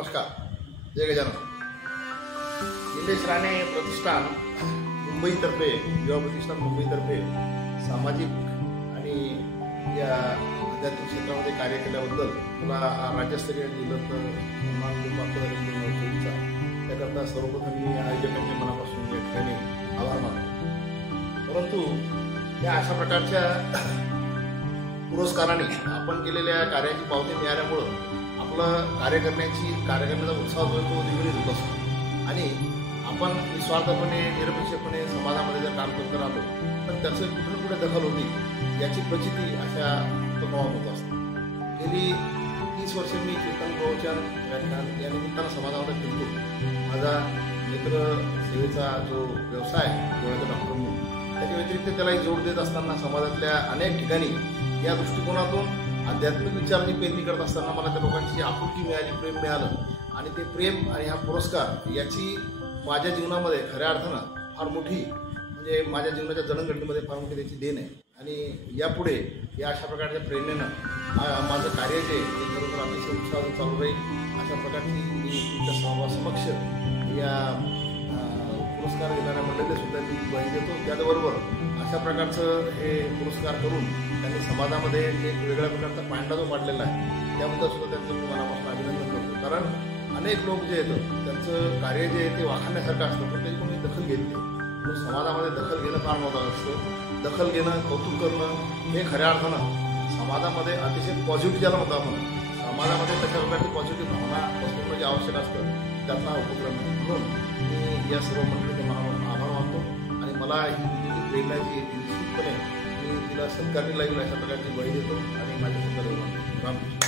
नमस्कार. जय गजानन. निलेश राणे प्रतिष्ठान मुंबईतर्फे युवा प्रतिष्ठान मुंबईतर्फे सामाजिक आणि या आध्यात्मिक क्षेत्रामध्ये कार्य केल्याबद्दल मला राज्यस्तरीय जिल्ह्यात सन्मान सोयीचा त्याकरता सर्वप्रथम मी आयोजकांच्या मनापासून या ठिकाणी आभार मानतो. परंतु या अशा प्रकारच्या पुरस्काराने आपण केलेल्या कार्याची पावती मिळाल्यामुळं आपलं कार्य करण्याचा उत्साह जो तो द्विगुणित होत असतो आणि आपण निस्वार्थपणे निरपेक्षपणे समाजामध्ये जर काम करत राहतो तर त्याचं कुठे कुठे दखल होती याची प्रचिती अशा उपक्रमात होत असते. गेली 30 वर्षे मी कीर्तन प्रवचन व्याख्यान या निमित्तानं समाजामध्ये फिरतो. माझा मित्र सेवेचा जो व्यवसाय डोळ्याचा डॉक्टर म्हणून त्याच्या व्यतिरिक्त त्यालाही जोड देत असताना समाजातल्या अनेक ठिकाणी या दृष्टिकोनातून आध्यात्मिक विचारांची पेरणी करत असताना मला त्या लोकांची आपुलकी मिळाली, प्रेम मिळालं आणि ते प्रेम आणि हा पुरस्कार याची माझ्या जीवनामध्ये खऱ्या अर्थानं फार मोठी म्हणजे माझ्या जीवनाच्या जडणघडणीमध्ये फार मोठी त्याची देण आहे. आणि यापुढे या अशा प्रकारच्या प्रेरणेनं माझं कार्य जे खरोखर अतिशय उत्साहात चालू राहील अशा प्रकारची मी तुमच्या समक्ष या पुरस्कार देणाऱ्या मंडळीला सुद्धा मी ग्वाही देतो. त्याचबरोबर अशा प्रकारचं हे पुरस्कार करून त्यांनी समाजामध्ये एक वेगळ्या प्रकारचा पांडा जो पाडलेला आहे त्याबद्दल सुद्धा त्यांचं मी मनापासून अभिनंदन करतो. कारण अनेक लोक जे आहेत त्यांचं कार्य जे आहे ते वाखाणण्यासारखं असतं पण त्याची कोणी दखल घेत नाही. म्हणून समाजामध्ये दखल घेणं फार महत्त्वाचं असतं. दखल घेणं, कौतुक करणं हे खऱ्या अर्थानं समाजामध्ये अतिशय पॉझिटिव्ह ज्याला म्हणतो आपण समाजामध्ये तशा प्रकारची पॉझिटिव्ह भावना पसरवणं जे आवश्यक असतं त्याचा उपक्रम आहे. म्हणून मी या सर्व मंडळीचे मनापासून आभार मानतो आणि मला ही प्रेरणा जी निश्चितपणे मी तिला सत्कारणी लागेल अशा प्रकारची ग्वाही देतो आणि माझ्या सुद्धा रामकृष्ण.